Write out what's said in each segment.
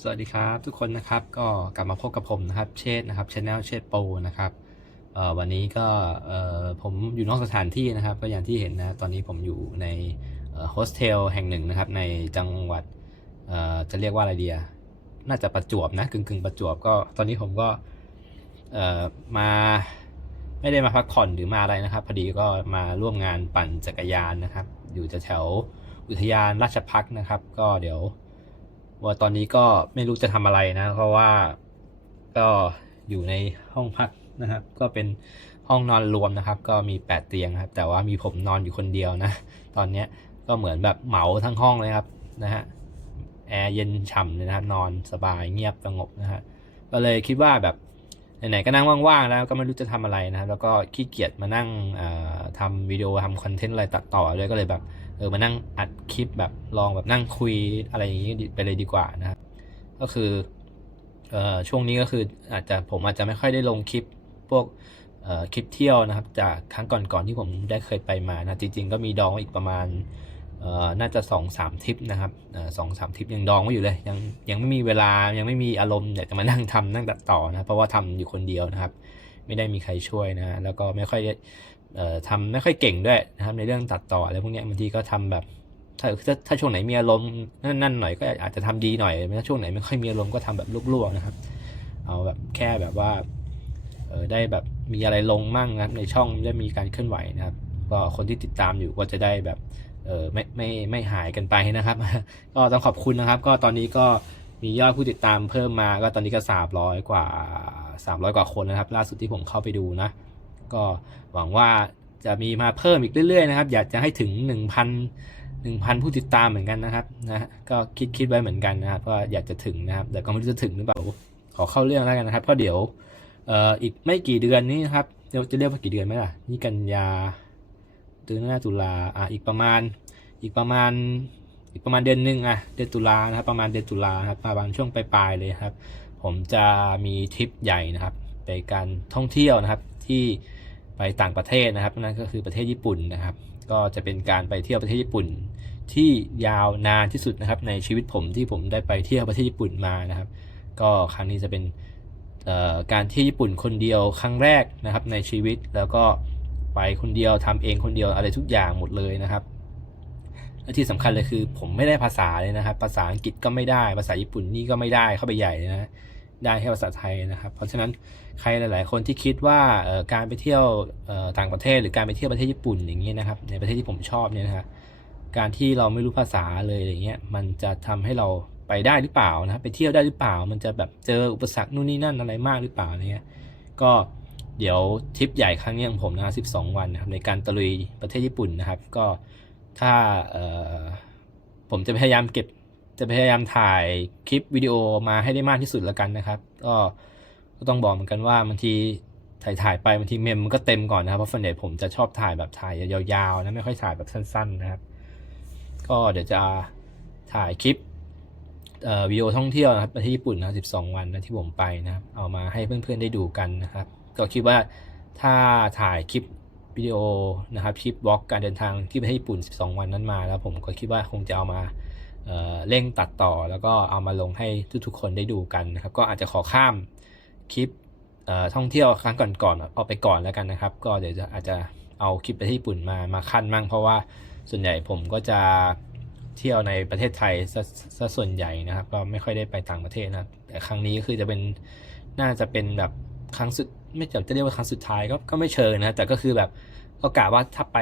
สวัสดีครับทุกคนนะครับก็กลับมาพบกับผมนะครับเชษนะครับช anel เชษโปนะครับวันนี้ก็ผมอยู่นอกสถานที่นะครับ ก็อย่างที่เห็นนะตอนนี้ผมอยู่ในโฮสเทลแห่งหนึ่งนะครับ ในจังหวัดจะเรียกว่าอะไรเดียน่าจะประจวบนะกึ่งกึ่งๆประจวบก็ตอนนี้ผมก็มาไม่ได้มาพักผ่อนหรือมาอะไรนะครับ พอดีก็มาร่วมงานปั่นจักรยานนะครับ อยู่แถวอุทยานราชพักนะครับ ก็เดี๋ยว ว่าตอนนี้ก็ไม่รู้จะทำอะไรนะ เพราะว่าก็อยู่ในห้องพักนะครับ ก็เป็นห้องนอนรวมนะครับ ก็มี 8 เตียงครับ แต่ว่ามีผมนอนอยู่คนเดียวนะ ตอนเนี้ยก็เหมือนแบบเหมาทั้งห้องเลยครับนะฮะแอร์เย็นฉ่ำเลยนะครับนอนสบายเงียบสงบนะฮะก็เลยคิดว่าแบบไหนๆก็นั่งว่างๆแล้วก็ไม่รู้จะทำอะไรนะครับ แล้วก็ขี้เกียจมานั่งเอ่อทำวิดีโอทำคอนเทนต์อะไรตัดต่อเลยก็เลยแบบ เออมานั่งอัดคลิปแบบลองแบบนั่งคุยอะไรอย่างนี้ไปเลยดีกว่านะครับก็คือเอ่อช่วงนี้ก็คืออาจจะผมอาจจะไม่ค่อยได้ลงคลิปพวกเอ่อคลิปเที่ยวนะครับ จากครั้งก่อนๆที่ผมได้เคยไปมานะจริง ๆ ก็มีดองอีกประมาณเอ่อน่าจะสองสามทริปนะครับเอ่อสองสามทริปยังดองไว้อยู่เลย ยังยังไม่มีเวลายังไม่มีอารมณ์อยากจะมานั่งทำนั่งตัดต่อนะเพราะว่าทำอยู่คนเดียวนะครับ ไม่ได้มีใครช่วยนะแล้วก็ไม่ค่อยได้ ทำไม่ค่อยเก่งด้วยนะครับในเรื่องตัดต่ออะไรพวกนี้บางทีก็ทำแบบถ้าถ้าถ้าช่วงไหนมีอารมณ์นั่นหน่อยก็อาจจะทำดีหน่อยถ้าช่วงไหนไม่ค่อยมีอารมณ์ก็ทำแบบลวกๆนะครับ เอาแบบแค่แบบว่าเออได้แบบมีอะไรลงมั่งนะครับในช่องได้มีการเคลื่อนไหวนะครับ ก็คนที่ติดตามอยู่ก็จะได้แบบเออไม่ไม่ไม่หายกันไปนะครับ ก็ต้องขอบคุณนะครับ ก็ตอนนี้ก็มียอดผู้ติดตามเพิ่มมา ก็ตอนนี้ก็300กว่า300กว่าคนนะครับ ล่าสุดที่ผมเข้าไปดูนะ ก็หวังว่าจะมีมาเพิ่มอีกเรื่อยๆนะครับ อยากจะให้ถึง 1,000 1,000 ผู้ติดตามเหมือนกันนะครับนะก็คิดคิดไว้เหมือนกันนะครับว่าอยากจะถึงนะครับ แต่ก็ไม่รู้จะถึงหรือเปล่าขอเข้าเรื่องแล้วกันนะครับเพราะเดี๋ยวเอ่ออีกไม่กี่เดือนนี้นะครับเดี๋ยวจะเรียกว่ากี่เดือนไหมล่ะนี่กันยาเดือนหน้าตุลาอะอีกประมาณอีกประมาณอีกประมาณเดือนหนึ่งอะเดือนตุลานะครับประมาณเดือนตุลาครับประมาณช่วงปลายๆเลยครับ ผมจะมีทริปใหญ่นะครับในการท่องเที่ยวนะครับที่ ไปต่างประเทศนะครับนั่นก็คือประเทศญี่ปุ่นนะครับ ก็จะเป็นการไปเที่ยวประเทศญี่ปุ่น ที่ยาวนานที่สุดนะครับในชีวิตผมที่ผมได้ไปเที่ยวประเทศญี่ปุ่นมานะครับ ก็ครั้งนี้จะเป็นการที่ญี่ปุ่นคนเดียวครั้งแรกนะครับในชีวิตแล้วก็ไปคนเดียวทำเองคนเดียวอะไรทุกอย่างหมดเลยนะครับและที่สำคัญเลยคือผมไม่ได้ภาษาเลยนะครับ ภาษาอังกฤษก็ไม่ได้ภาษาญี่ปุ่นนี่ก็ไม่ได้เข้าไปใหญ่นะ ได้แค่ภาษาไทยนะครับ เพราะฉะนั้นใครหลาย ๆ คนที่คิดว่าการไปเที่ยวต่างประเทศ หรือการไปเที่ยวประเทศญี่ปุ่นอย่างนี้นะครับ ในประเทศที่ผมชอบเนี่ยนะครับการที่เราไม่รู้ภาษาเลยอย่างเงี้ยมันจะทำให้เราไปได้หรือเปล่านะครับไปเที่ยวได้หรือเปล่า มันจะแบบเจออุปสรรคนู่นนี่นั่นอะไรมากหรือเปล่าเนี่ยก็เดี๋ยวทริปใหญ่ครั้งนี้ของผมนะครับ12 วันนะครับในการตะลุยประเทศญี่ปุ่นนะครับ ก็ถ้าผมจะพยายามเก็บ จะพยายามถ่ายคลิปวิดีโอมาให้ได้มากที่สุดแล้วกันนะครับ ก็ก็ต้องบอกเหมือนกันว่าบางทีถ่ายถ่ายไปบางทีเมมมันก็เต็มก่อนนะครับเพราะส่วนใหญ่ผมจะชอบถ่ายแบบถ่ายยาวๆนะไม่ค่อยถ่ายแบบสั้น ๆนะครับ ก็เดี๋ยวจะถ่ายคลิปวิดีโอท่องเที่ยวนะครับประเทศญี่ปุ่นนะ12 วันนะที่ผมไปนะครับ เอามาให้เพื่อนๆได้ดูกันนะครับ ก็คิดว่าถ้าถ่ายคลิปวิดีโอนะครับคลิปบล็อกการเดินทางที่ประเทศญี่ปุ่น 12 วันนั้นมาแล้วผมก็คิดว่าคงจะเอามา เเร่งตัดต่อแล้วก็เอามาลงให้ทุกๆคนได้ดูกันนะครับ ก็อาจจะขอข้ามคลิปท่องเที่ยวครั้งก่อนๆออกไปก่อนแล้วกันนะครับ ก็เดี๋ยวจะอาจจะเอาคลิปไปที่ญี่ปุ่นมามาขั้นมั่ง เพราะว่าส่วนใหญ่ผมก็จะเที่ยวในประเทศไทยซะส่วนใหญ่นะครับ ก็ไม่ค่อยได้ไปต่างประเทศนะแต่ครั้งนี้ก็คือจะเป็นน่าจะเป็นแบบครั้งสุดไม่จำจะเรียกว่าครั้งสุดท้ายก็ก็ไม่เชิงนะแต่ก็คือแบบก็กะว่าถ้าไป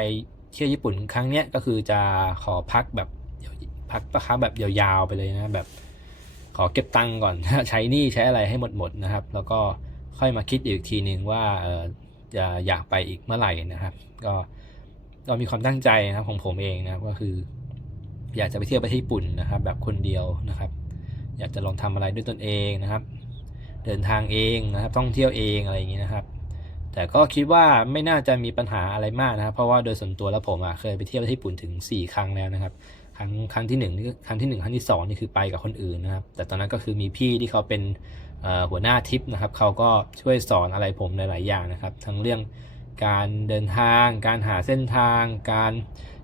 เที่ยวญี่ปุ่นครั้งเนี้ยก็คือจะขอพักแบบ พักประคับแบบยาวๆไปเลยนะแบบขอเก็บตังค์ก่อนใช้หนี้ใช้อะไรให้หมดๆนะครับ แล้วก็ค่อยมาคิดอีกทีนึงว่าจะอยากไปอีกเมื่อไหร่นะครับ ก็ก็มีความตั้งใจนะครับของผมเองนะก็คือ อยากจะไปเที่ยวประเทศญี่ปุ่นนะครับ แบบคนเดียวนะครับ อยากจะลองทำอะไรด้วยตนเองนะครับ เดินทางเองนะครับ ท่องเที่ยวเองอะไรอย่างนี้นะครับ แต่ก็คิดว่าไม่น่าจะมีปัญหาอะไรมากนะครับ เพราะว่าโดยส่วนตัวแล้วผมอะเคยไปเที่ยวประเทศญี่ปุ่นถึง 4 ครั้งแล้วนะครับ ครั้งครั้งที่หนึ่งนี่ครั้งที่หนึ่งครั้งที่สองนี่คือไปกับคนอื่นนะครับ แต่ตอนนั้นก็คือมีพี่ที่เขาเป็นหัวหน้าทิปนะครับเขาก็ช่วยสอนอะไรผมหลาย ๆ อย่างนะครับ ทั้งเรื่องการเดินทาง การหาเส้นทาง การ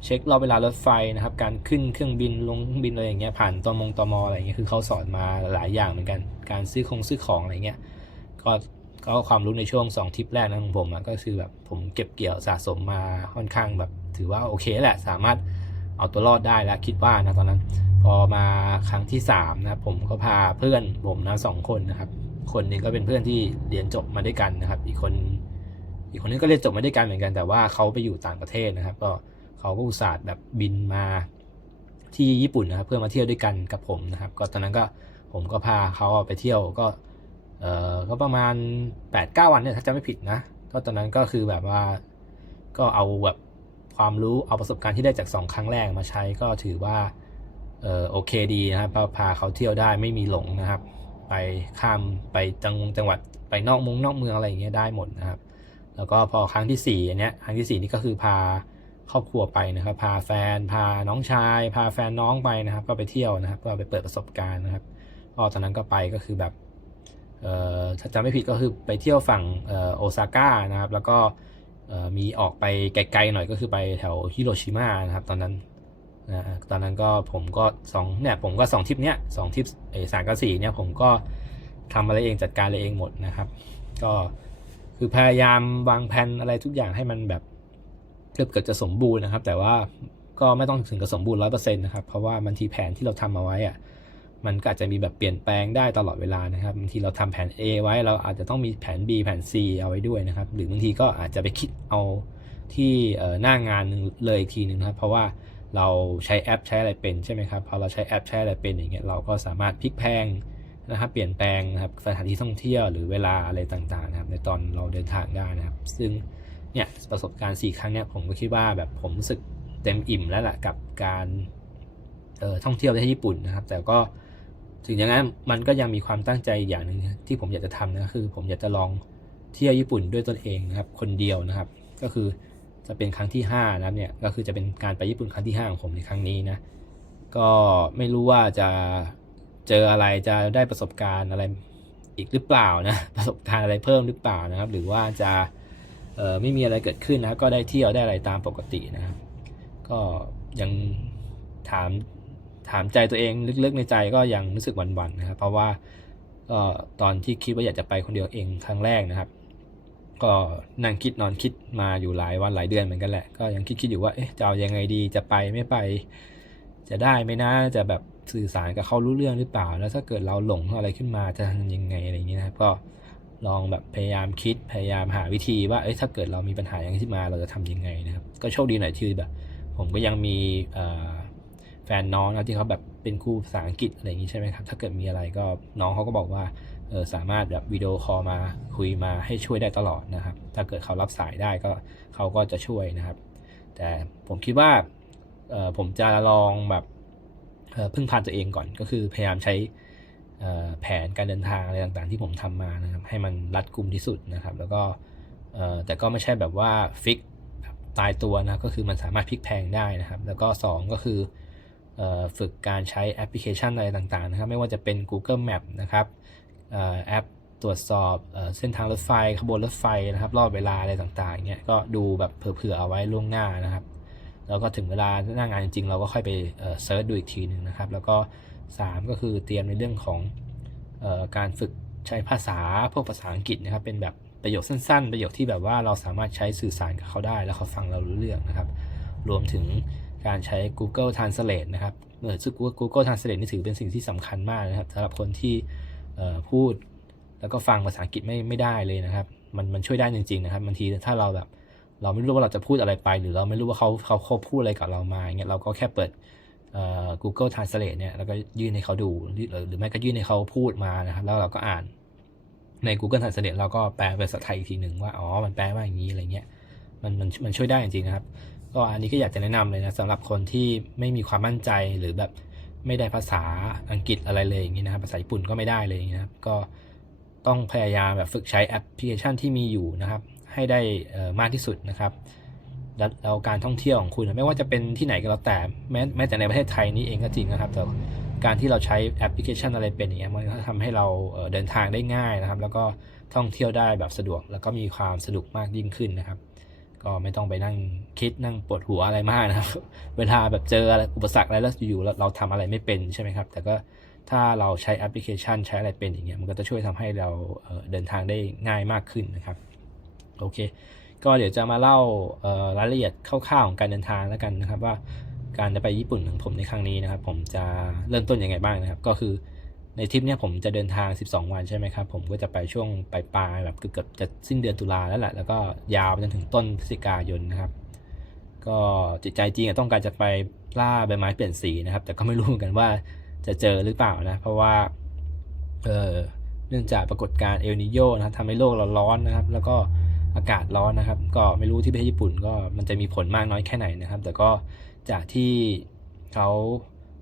เช็ครอบเวลารถไฟนะครับ การขึ้นเครื่องบินลงเครื่องบินอะไรอย่างเงี้ยผ่านตมงตมอะไรเงี้ยคือเขาสอนมาหลายอย่างเหมือนกัน การซื้อของซื้อของอะไรเงี้ยก็ก็ความรู้ในช่วง 2ทริปแรกนะของผมอะก็คือแบบผมเก็บเกี่ยวสะสมมาค่อนข้างแบบถือว่าโอเคแหละสามารถ เอาตัวรอดได้แล้วคิดว่านะตอนนั้น พอมาครั้งที่3นะผมก็พาเพื่อนผมนะสองคนนะครับ คนนึงก็เป็นเพื่อนที่เรียนจบมาด้วยกันนะครับ อีกคน อีกคนนึงก็เรียนจบมาด้วยกันเหมือนกัน แต่ว่าเขาไปอยู่ต่างประเทศนะครับ ก็เขาก็อุตส่าห์แบบบินมาที่ญี่ปุ่นนะครับ เพื่อมาเที่ยวด้วยกันกับผมนะครับ ก็ตอนนั้นก็ผมก็พาเขาไปเที่ยวก็เออก็ประมาณ8ปดเวันเนี่ยถ้าจะไม่ผิดนะก็ตอนนั้นก็คือแบบว่าก็เอาแบบ ความรู้เอาประสบการณ์ที่ได้จาก 2 ครั้งแรกมาใช้ก็ถือว่าเออโอเคดีนะครับพาเขาเที่ยวได้ไม่มีหลงนะครับ ไปข้ามไปจังจังหวัดไปนอกมุงนอกเมืองอะไรอย่างเงี้ยได้หมดนะครับ แล้วก็พอครั้งที่4อันเนี้ยครั้งที่ 4 นี่ก็คือพาครอบครัวไปนะครับ พาแฟน พาน้องชาย พาแฟนน้องไปนะครับ ก็ไปเที่ยวนะครับ ก็ไปเปิดประสบการณ์นะครับก็ตอนนั้นก็ไปก็คือแบบเออถ้าจำไม่ผิดก็คือไปเที่ยวฝั่งออโอซาก้านะครับ แล้วก็ มีออกไปไกลๆหน่อยก็คือไปแถวฮิโรชิมานะครับ ตอนนั้นนะตอนนั้นก็ผมก็สองเนี่ยผมก็สองทริปเนี้ยสองทริปเอสามกับสี่เนี่ยผมก็ทำอะไรเองจัดการอะไรเองหมดนะครับ ก็คือพยายามวางแผนอะไรทุกอย่างให้มันแบบเกือบเกือบจะสมบูรณ์นะครับ แต่ว่าก็ไม่ต้องถึงกับสมบูรณ์ร้อยเปอร์เซ็นต์นะครับ เพราะว่าบางทีแผนที่เราทำเอาไว้อะ มันก็อาจจะมีแบบเปลี่ยนแปลงได้ตลอดเวลานะครับบางทีเราทำแผน A ไว้เราอาจจะต้องมีแผน B แผน C เอาไว้ด้วยนะครับ หรือบางทีก็อาจจะไปคิดเอาที่หน้างานเลยอีกทีหนึ่งนะครับ เพราะว่าเราใช้แอปใช้อะไรเป็นใช่ไหมครับพอเราใช้แอปใช้อะไรเป็นอย่างเงี้ยเราก็สามารถพลิกแพลงนะครับเปลี่ยนแปลงนะครับสถานที่ท่องเที่ยวหรือเวลาอะไรต่างๆนะครับในตอนเราเดินทางได้นะครับ ซึ่งเนี่ยประสบการณ์ 4 ครั้งเนี่ยผมก็คิดว่าแบบผมรู้สึกเต็มอิ่มแล้วล่ะกับการเอ่อท่องเที่ยวที่ญี่ปุ่นนะครับ แต่ก็ ถึงอย่างนั้นมันก็ยังมีความตั้งใจอย่างหนึ่งที่ผมอยากจะทำนะคือผมอยากจะลองเที่ยวญี่ปุ่นด้วยตนเองนะครับ คนเดียวนะครับ ก็คือจะเป็นครั้งที่5นะครับเนี่ยก็คือจะเป็นการไปญี่ปุ่นครั้งที่ 5 ของผมในครั้งนี้นะก็ไม่รู้ว่าจะเจออะไรจะได้ประสบการณ์อะไรอีกหรือเปล่านะประสบการณ์อะไรเพิ่มหรือเปล่านะครับ หรือว่าจะเออไม่มีอะไรเกิดขึ้นนะก็ได้เที่ยวได้อะไรตามปกตินะครับก็ยังถาม ถามใจตัวเองลึกๆในใจก็ยังรู้สึกหวั่นๆนะครับ เพราะว่าก็ตอนที่คิดว่าอยากจะไปคนเดียวเองครั้งแรกนะครับ ก็นั่งคิดนอนคิดมาอยู่หลายวันหลายเดือนเหมือนกันแหละก็ยังคิดคิดอยู่ว่าเอ๊ะจะเอายังไงดีจะไปไม่ไป จะได้ไหมนะจะแบบสื่อสารกับเขารู้เรื่องหรือเปล่า แล้วถ้าเกิดเราหลงอะไรขึ้นมาจะทำยังไงอะไรอย่างนี้นะครับก็ลองแบบพยายามคิดพยายามหาวิธีว่าเอ้ยถ้าเกิดเรามีปัญหาอย่างนี้ขึ้นมาเราจะทำยังไงนะครับ ก็โชคดีหน่อยที่แบบ ผมก็ยังมีเอ่อ นน้องนะที่เขาแบบเป็นครูภาษาอังกฤษอะไรอย่างนี้ใช่ไหมครับถ้าเกิดมีอะไรก็น้องเขาก็บอกว่าเออสามารถแบบวิดีโอคอลมาคุยมาให้ช่วยได้ตลอดนะครับ ถ้าเกิดเขารับสายได้ก็เขาก็จะช่วยนะครับ แต่ผมคิดว่าเออผมจะลองแบบเอ่อพึ่งพาตัวเองก่อนก็คือพยายามใช้ออแผนการเดินทางอะไรต่างๆ ที่ผมทำมานะครับให้มันรัดกุมที่สุดนะครับ แล้วก็แต่ก็ไม่ใช่แบบว่าฟิกตายตัวนะก็คือมันสามารถพลิกแพงได้นะครับ แล้วก็ 2 ก็คือ ฝึกการใช้แอปพลิเคชันอะไรต่างๆนะครับ ไม่ว่าจะเป็น Google Map นะครับออแอปตรวจสอบเออเส้นทางรถไฟขบวนรถไฟนะครับรอบเวลาอะไรต่างๆเงี้ยก็ดูแบบเผื่อๆเอาไว้ล่วงหน้านะครับ แล้วก็ถึงเวลาหน้างานจริง ๆ เราก็ค่อยไปเซิร์ชดูอีกทีหนึ่งนะครับ แล้วก็ 3 ก็คือเตรียมในเรื่องของออการฝึกใช้ภาษาพวกภาษาอังกฤษนะครับเป็นแบบประโยคสั้น ๆ ประโยคที่แบบว่าเราสามารถใช้สื่อสารกับเขาได้ แล้วเขาฟังเรารู้เรื่องนะครับ รวมถึง การใช้ Google Translate นะครับเออซึ่ง Google Translate นี่ถือเป็นสิ่งที่สำคัญมากนะครับสำหรับคนที่พูดแล้วก็ฟังภาษาอังกฤษไม่ไม่ได้เลยนะครับ มันมันช่วยได้จริง ๆ นะครับบางทีถ้าเราแบบเราไม่รู้ว่าเราจะพูดอะไรไป หรือเราไม่รู้ว่าเขาเขาเขาพูดอะไรกับเรามาอย่างเงี้ยเราก็แค่เปิดเอ่อ Google Translate เนี่ยแล้วก็ยื่นให้เขาดูหรือหรือไม่ก็ยื่นให้เขาพูดมานะครับ แล้วเราก็อ่านใน Google Translate เราก็แปลเป็นภาษาไทยอีกทีหนึ่งว่า อ๋อ มันแปลว่าอย่างนี้อะไรเงี้ย มันมันมันช่วยได้จริงๆนะครับ ก็อันนี้ก็อยากจะแนะนำเลยนะสำหรับคนที่ไม่มีความมั่นใจหรือแบบไม่ได้ภาษาอังกฤษอะไรเลยอย่างนี้นะครับภาษาญี่ปุ่นก็ไม่ได้เลยอย่างนี้นะครับก็ต้องพยายามแบบฝึกใช้แอปพลิเคชันที่มีอยู่นะครับ ให้ได้มากที่สุดนะครับแล้วการท่องเที่ยวของคุณไม่ว่าจะเป็นที่ไหนก็แล้วแต่แม้แม้แต่ในประเทศไทยนี่เองก็จริงนะครับ แต่การที่เราใช้แอปพลิเคชันอะไรเป็นอย่างเงี้ยมันก็ทำให้เราเดินทางได้ง่ายนะครับ แล้วก็ท่องเที่ยวได้แบบสะดวก แล้วก็มีความสนุกมากยิ่งขึ้นนะครับ ก็ไม่ต้องไปนั่งคิดนั่งปวดหัวอะไรมากนะครับ เวลาแบบเจออะไรอุปสรรคอะไรแล้วอยู่ๆเราเราทำอะไรไม่เป็นใช่ไหมครับ แต่ก็ถ้าเราใช้แอปพลิเคชันใช้อะไรเป็นอย่างเงี้ยมันก็จะช่วยทำให้เราเดินทางได้ง่ายมากขึ้นนะครับโอเค ก็เดี๋ยวจะมาเล่ารายละเอียดคร่าวๆของการเดินทางแล้วกันนะครับว่าการจะไปญี่ปุ่นของผมในครั้งนี้นะครับ ผมจะเริ่มต้นยังไงบ้างนะครับ ก็คือ ในทริปเนี้ยผมจะเดินทาง 12 วันใช่ไหมครับ ผมก็จะไปช่วงปลายๆแบบเกือบจะสิ้นเดือนตุลาแล้วแหละ แล้วก็ยาวจนถึงต้นพฤศจิกายนนะครับ ก็จิตใจจริงต้องการจะไปล่าใบไม้เปลี่ยนสีนะครับ แต่ก็ไม่รู้เหมือนกันว่าจะเจอหรือเปล่านะ เพราะว่า เออเนื่องจากปรากฏการณ์เอลนิโยนะครับทำให้โลกเราร้อนนะครับ แล้วก็อากาศร้อนนะครับ ก็ไม่รู้ที่ประเทศญี่ปุ่นก็มันจะมีผลมากน้อยแค่ไหนนะครับ แต่ก็จากที่เขา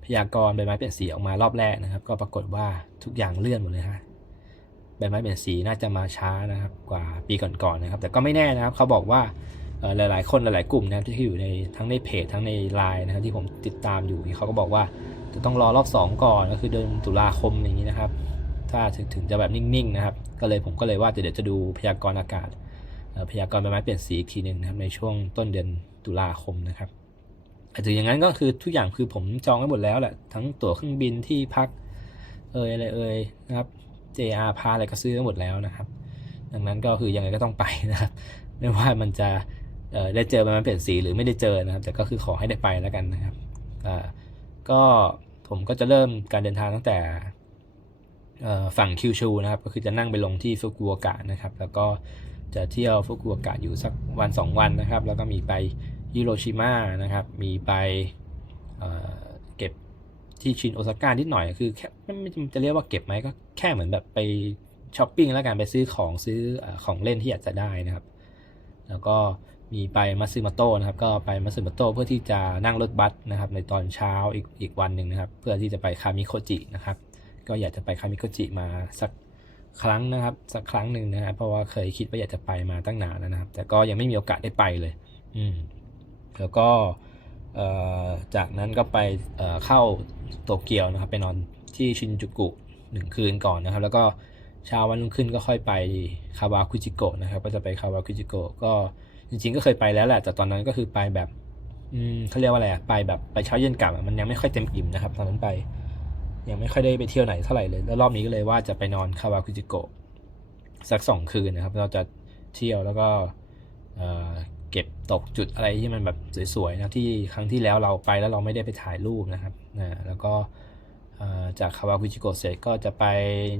พยากรณ์ใบไม้เปลี่ยนสีออกมารอบแรกนะครับ ก็ปรากฏว่าทุกอย่างเลื่อนหมดเลยฮะใบไม้เปลี่ยนสีน่าจะมาช้านะครับกว่าปีก่อนๆนะครับ แต่ก็ไม่แน่นะครับ เขาบอกว่าหลายๆ คนหลายๆกลุ่มนะครับที่อยู่ในทั้งในเพจทั้งในไลน์นะครับที่ผมติดตามอยู่เขาก็บอกว่าจะต้องรอรอบ 2 ก่อนก็คือเดือนตุลาคมอย่างนี้นะครับ ถ้าถึงถึงจะแบบนิ่งๆนะครับ ก็เลยผมก็เลยว่าเดี๋ยวจะดูพยากรณ์อากาศ พยากรณ์ใบไม้เปลี่ยนสีอีกทีหนึ่งนะครับในช่วงต้นเดือนตุลาคมนะครับ แต่ถึงอย่างนั้นก็คือทุกอย่างคือผมจองไว้หมดแล้วแหละทั้งตั๋วเครื่องบินที่พักเอยอะไรเอยนะครับ JR พาอะไรก็ซื้อไว้หมดแล้วนะครับ ดังนั้นก็คือยังไงก็ต้องไปนะครับ ไม่ว่ามันจะได้เจอมันเปลี่ยนสีหรือไม่ได้เจอนะครับ แต่ก็คือขอให้ได้ไปแล้วกันนะครับก็ผมก็จะเริ่มการเดินทางตั้งแต่ฝั่งคิวชูนะครับ ก็คือจะนั่งไปลงที่ฟุกุโอกะนะครับ แล้วก็จะเที่ยวฟุกุโอกะอยู่สักวัน 2 วันนะครับ แล้วก็มีไป ฮิโรชิมานะครับ มีไปเเก็บที่ชินโอซาก้านิดหน่อย คือแค่ไม่จะเรียกว่าเก็บไหมก็แค่เหมือนแบบไปช้อปปิ้งแล้วกันไปซื้อของซื้อของเล่นที่อยากจะได้นะครับ แล้วก็มีไปมัตสึมาโตะนะครับ ก็ไปมัตสึมาโตะเพื่อที่จะนั่งรถบัสนะครับ ในตอนเช้าอีกอีกวันหนึ่งนะครับ เพื่อที่จะไปคามิโคจินะครับ ก็อยากจะไปคามิโคจิมาสักครั้งนะครับ สักครั้งหนึ่งนะครับเพราะว่าเคยคิดว่าอยากจะไปมาตั้งนานแล้วนะครับ แต่ก็ยังไม่มีโอกาสได้ไปเลย อืม แล้วก็จากนั้นก็ไปเเข้าโตเกียวนะครับไปนอนที่ชินจูกุหนึ่งคืนก่อนนะครับ แล้วก็เช้าวันรุ่งขึ้นก็ค่อยไปคาวาคุจิโกะนะครับ ก็จะไปคาวาคุจิโกะก็จริงๆ ก็เคยไปแล้วแหละแต่ตอนนั้นก็คือไปแบบอืมเขาเรียกว่าอะไรอะไปแบบไปเช้าเย็นกลับมันยังไม่ค่อยเต็มอิ่มนะครับ ตอนนั้นไปยังไม่ค่อยได้ไปเที่ยวไหนเท่าไหร่เลยแล้วรอบนี้ก็เลยว่าจะไปนอนคาวาคุจิโกะสักสองคืนนะครับ เราจะเที่ยวแล้วก็ เก็บตกจุดอะไรที่มันแบบสวยๆนะที่ครั้งที่แล้วเราไปแล้วเราไม่ได้ไปถ่ายรูปนะครับนะแล้วก็จากคาวาคุจิโกะเสร็จก็จะไป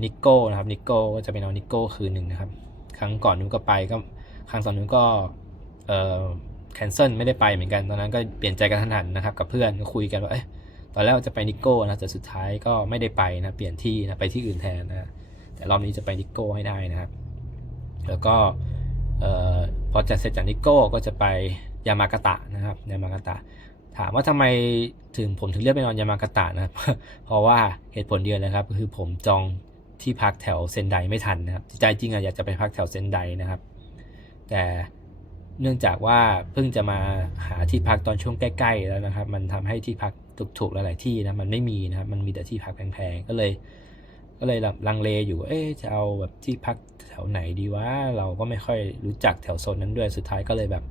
นิโก้นะครับนิโก้ก็จะไปนอนนิโก้คืนหนึ่งนะครับ ครั้งก่อนนู้นก็ไปก็ครั้งตอนนู้นก็เอ่อแคนเซิลไม่ได้ไปเหมือนกันตอนนั้นก็เปลี่ยนใจกันทันหันนะครับกับเพื่อนก็คุยกันว่าเอ้ยตอนแรกจะไปนิโก้นะแต่สุดท้ายก็ไม่ได้ไปนะเปลี่ยนที่นะไปที่อื่นแทนนะแต่รอบนี้จะไปนิโก้ให้ได้นะครับ แล้วก็ พอจะเสร็จจากนิโก้ก็จะไปยามากาตะนะครับยามากาตะ ถามว่าทำไมถึงผมถึงเลือกไปนอนยามากาตะนะครับ เพราะว่าเหตุผลเดียวนะครับ คือผมจองที่พักแถวเซนไดไม่ทันนะครับใจจริงอะอยากจะไปพักแถวเซนไดนะครับ แต่เนื่องจากว่าเพิ่งจะมาหาที่พักตอนช่วงใกล้ ๆ แล้วนะครับ มันทำให้ที่พักถูกๆหลายๆที่นะมันไม่มีนะครับ มันมีแต่ที่พักแพงๆก็เลย ก็เลยแบบลังเลอยู่ เอ๊ะจะเอาแบบที่พักแถวไหนดีวะ เราก็ไม่ค่อยรู้จักแถวโซนนั้นด้วย สุดท้ายก็เลยแบบ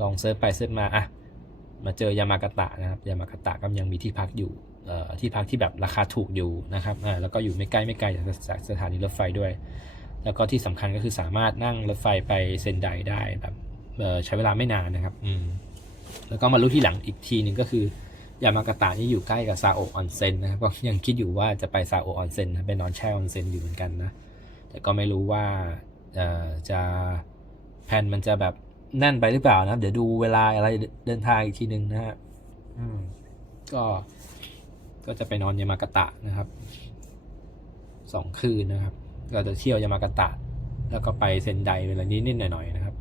ลองเซิร์ชไปเซิร์ชมา อะ มาเจอยามากาตะนะครับ ยามากาตะก็ยังมีที่พักอยู่ เอ่อ ที่พักที่แบบราคาถูกอยู่นะครับ อ่า แล้วก็อยู่ไม่ใกล้ไม่ไกลจากสถานีรถไฟด้วย แล้วก็ที่สำคัญก็คือสามารถนั่งรถไฟไปเซนไดได้แบบ เอ่อ ใช้เวลาไม่นานนะครับ อืม แล้วก็มารู้ที่หลังอีกทีหนึ่งก็คือ ยามากาตะนี่อยู่ใกล้กับซาโอะออนเซ็นนะครับก็ยังคิดอยู่ว่าจะไปซาโอะออนเซ็นนะไปนอนแช่ออนเซ็นอยู่เหมือนกันนะ แต่ก็ไม่รู้ว่าเอ่อจะแผนมันจะแบบแน่นไปหรือเปล่านะครับเดี๋ยวดูเวลาอะไรเดินทางอีกทีหนึ่งนะฮะอืมก็ก็จะไปนอนยามากาตะนะครับสองคืนนะครับ ก็จะเที่ยวยามากาตะ แล้วก็ไปเซนไดเวลานี้นิดๆหน่อยๆนะครับ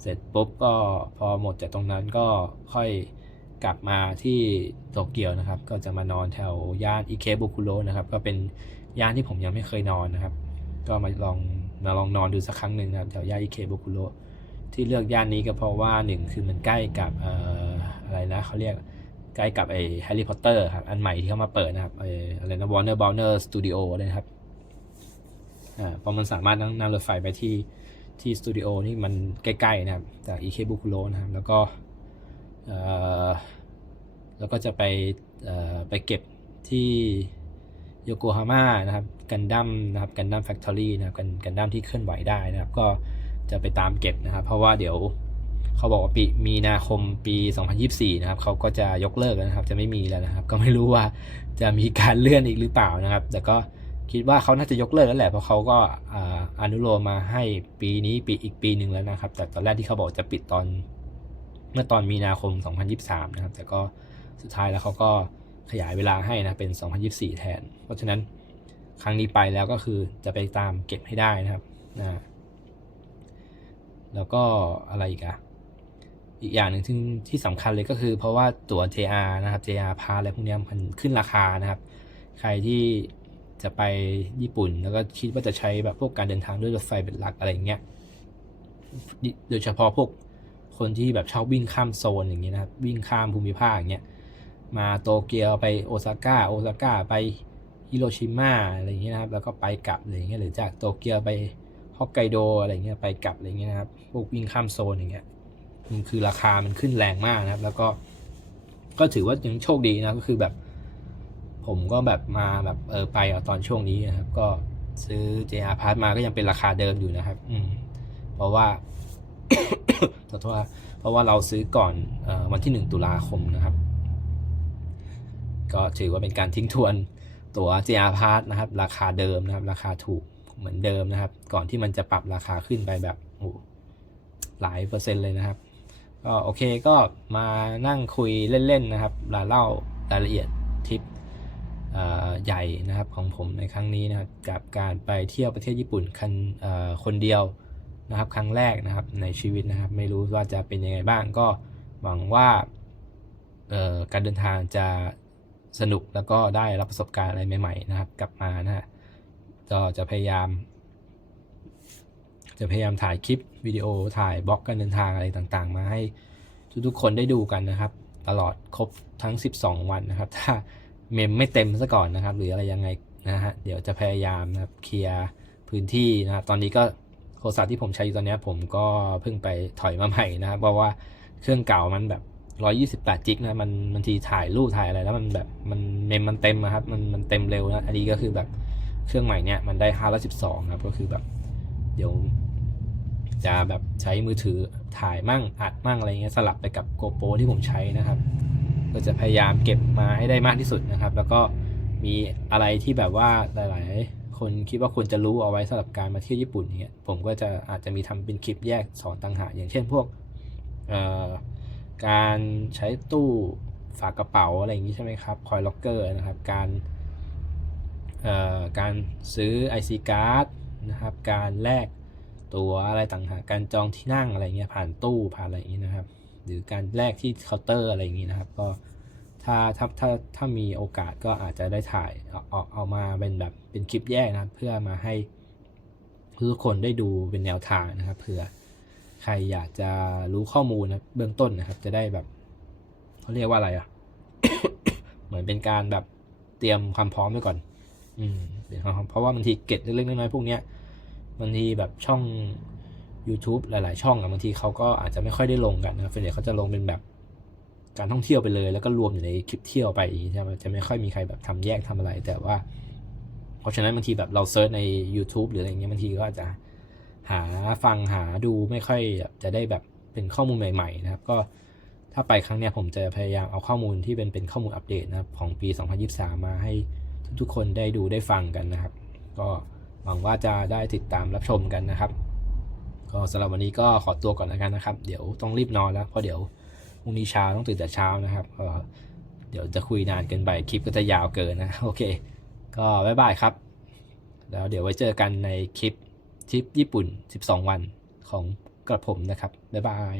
เสร็จปุ๊บก็พอหมดจากตรงนั้นก็ค่อย กลับมาที่โตเกียวนะครับ ก็จะมานอนแถวย่านอิเคบุคุโรนะครับ ก็เป็นย่านที่ผมยังไม่เคยนอนนะครับ ก็มาลองมาลองนอนดูสักครั้งหนึ่งนะครับแถวย่านอิเคบุคุโรที่เลือกย่านนี้ก็เพราะว่าหนึ่งคือมันใกล้กับเอ่ออะไรนะเขาเรียกใกล้กับไอ้แฮร์รี่พอตเตอร์ครับ อันใหม่ที่เขามาเปิดนะครับไอ้อะไรนะวอร์เนอร์บอลเนอร์สตูดิโอนะครับอ่าเพราะมันสามารถนั่งนั่งรถไฟไปที่ที่สตูดิโอนี่มันใกล้ ๆ นะครับจากอิเคบุคุโรนะครับแล้วก็ แล้วก็จะไปไปเก็บที่โยโกฮาม่านะครับกันดั้มนะครับกันดั้มแฟคทอรี่นะครับกันกันดั้มที่เคลื่อนไหวได้นะครับ ก็จะไปตามเก็บนะครับ เพราะว่าเดี๋ยวเขาบอกว่าปีมีนาคมปี 2024 นะครับเขาก็จะยกเลิกนะครับ จะไม่มีแล้วนะครับ ก็ไม่รู้ว่าจะมีการเลื่อนอีกหรือเปล่านะครับ แต่ก็คิดว่าเขาน่าจะยกเลิกแล้วแหละเพราะเขาก็ออนุโลมมาให้ปีนี้ปีอีกปีหนึ่งแล้วนะครับ แต่ตอนแรกที่เขาบอกจะปิดตอน มื่อตอนมีนาคม 2023 นะครับ แต่ก็สุดท้ายแล้วเขาก็ขยายเวลาให้นะเป็น 2024 แทน เพราะฉะนั้นครั้งนี้ไปแล้วก็คือจะไปตามเก็บให้ได้นะครับนะแล้วก็อะไรอีกอะอีกอย่างหนึ่งที่ที่สำคัญเลยก็คือเพราะว่าตั๋ว JR นะครับ JR พาอะไรพวกนี้มันขึ้นราคานะครับ ใครที่จะไปญี่ปุ่นแล้วก็คิดว่าจะใช้แบบพวกการเดินทางด้วยรถไฟเป็นหลักอะไรอย่างเงี้ย โดยเฉพาะพวก คนที่แบบชอบวิ่งข้ามโซนอย่างเงี้นะครับ วิ่งข้ามภูมิภาคอย่างเงี้ย มาโตเกียวไปโอซาก้า โอซาก้าไปฮิโรชิมาอะไรอย่างเงี้ยนะครับ แล้วก็ไปกลับอะไรอย่างเงี้ย หรือจากโตเกียวไปฮอกไกโดอะไรเงี้ย ไปกลับอะไรเงี้ยนะครับ พวกวิ่งข้ามโซนอย่างเงี้ย มันคือราคามันขึ้นแรงมากนะครับ แล้วก็ ก็ถือว่ายังโชคดีนะ ก็คือแบบ ผมก็แบบมาแบบเออไปเอาตอนช่วงนี้นะครับ ก็ซื้อ JR Pass มาก็ยังเป็นราคาเดิมอยู่นะครับ อืม เพราะว่า ขอโทษเพราะว่าเราซื้อก่อนอวันที่ 1 ตุลาคมนะครับ ก็ถือว่าเป็นการทิ้งทวนตัว JR Pass นะครับ ราคาเดิมนะครับ ราคาถูกเหมือนเดิมนะครับ ก่อนที่มันจะปรับราคาขึ้นไปแบบโอ้โหหลายเปอร์เซ็นต์เลยนะครับก็โอเคก็มานั่งคุยเล่นๆนะครับราเล่ารายละเอียดทริปใหญ่นะครับของผมในครั้งนี้นะครับกับการไปเที่ยวประเทศญี่ปุ่นคันคนเดียว นะครับครั้งแรกนะครับในชีวิตนะครับ ไม่รู้ว่าจะเป็นยังไงบ้างก็หวังว่าการเดินทางจะสนุกแล้วก็ได้รับประสบการณ์อะไรใหม่ ๆ นะครับ กลับมานะฮะก็จะพยายาม จะพยายามถ่ายคลิปวิดีโอถ่ายบล็อกการเดินทางอะไรต่างๆ มาให้ทุกๆคนได้ดูกันนะครับ ตลอดครบทั้ง 12 วันนะครับ ถ้าเมมไม่เต็มซะก่อนนะครับ หรืออะไรยังไงนะฮะเดี๋ยวจะพยายามนะครับเคลียร์พื้นที่นะครับตอนนี้ก็ โทรศัพท์ที่ผมใช้อยู่ตอนนี้ผมก็เพิ่งไปถอยมาใหม่นะครับเพราะว่าเครื่องเก่ามันแบบ 128จิกนะมันบางทีถ่ายรูปถ่ายอะไรแล้วมันแบบมันเมมมันเต็มนะครับมันมันเต็มเร็วนะอันนี้ก็คือแบบเครื่องใหม่เนี่ยมันได้512นะครับก็คือแบบเดี๋ยวจะแบบใช้มือถือถ่ายมั่งอัดมั่งอะไรเงี้ยสลับไปกับ GoPro ที่ผมใช้นะครับ ก็จะพยายามเก็บมาให้ได้มากที่สุดนะครับ แล้วก็มีอะไรที่แบบว่าหลาย ๆ คนคิดว่าควรจะรู้เอาไว้สำหรับการมาเที่ยวญี่ปุ่นเนี่ยผมก็จะอาจจะมีทำเป็นคลิปแยกสอนต่างหากอย่างเช่นพวกการใช้ตู้ฝากกระเป๋าอะไรอย่างนี้ใช่ไหมครับคอยล็อกเกอร์นะครับ การการซื้อ IC card นะครับ การแลกตัวอะไรต่างหากการจองที่นั่งอะไรเงี้ยผ่านตู้ผ่านอะไรอย่างนี้นะครับ หรือการแลกที่เคาน์เตอร์อะไรอย่างนี้นะครับ ก็ ถ้าถ้าถ้าถ้ามีโอกาสก็อาจจะได้ถ่ายเอาเอาเอามาเป็นแบบเป็นคลิปแยกนะเพื่อมาให้ทุกคนได้ดูเป็นแนวทางนะครับเผื่อใครอยากจะรู้ข้อมูลนะเบื้องต้นนะครับ จะได้แบบเขาเรียกว่าอะไรอะ เหมือนเป็นการแบบเตรียมความพร้อมไว้ก่อน อืมเป็นความพร้อมเพราะว่าบางทีเก็ตเล็กๆน้อยๆพวกเนี้ยบางทีแบบช่อง YouTube หลาย ๆ ช่องอะบางทีเขาก็อาจจะไม่ค่อยได้ลงกันนะครับส่วนใหญ่เขาจะลงเป็นแบบ การท่องเที่ยวไปเลย แล้วก็รวมอยู่ในคลิปเที่ยวไปใช่ไหมจะไม่ค่อยมีใครแบบทำแยกทำอะไร แต่ว่า เพราะฉะนั้นบางทีแบบเราเซิร์ชใน YouTube หรืออะไรเงี้ยบางทีก็อาจจะหาฟังหาดูไม่ค่อยจะได้แบบเป็นข้อมูลใหม่ๆนะครับ ก็ถ้าไปครั้งเนี้ยผมจะพยายามเอาข้อมูลที่เป็นเป็นข้อมูลอัปเดตนะครับของปี 2023 มาให้ทุกๆคนได้ดูได้ฟังกันนะครับ ก็หวังว่าจะได้ติดตามรับชมกันนะครับ ก็สำหรับวันนี้ก็ขอตัวก่อนแล้วกันนะครับ เดี๋ยวต้องรีบนอนแล้วเพราะเดี๋ยว รุ่งนี้เช้าต้องตื่นแต่เช้านะครับเดี๋ยวจะคุยนานเกินไปคลิปก็จะยาวเกินนะโอเค ก็บ๊ายบายครับ แล้วเดี๋ยวไว้เจอกันในคลิปทริปญี่ปุ่น 12 วันของกระผมนะครับบ๊ายบาย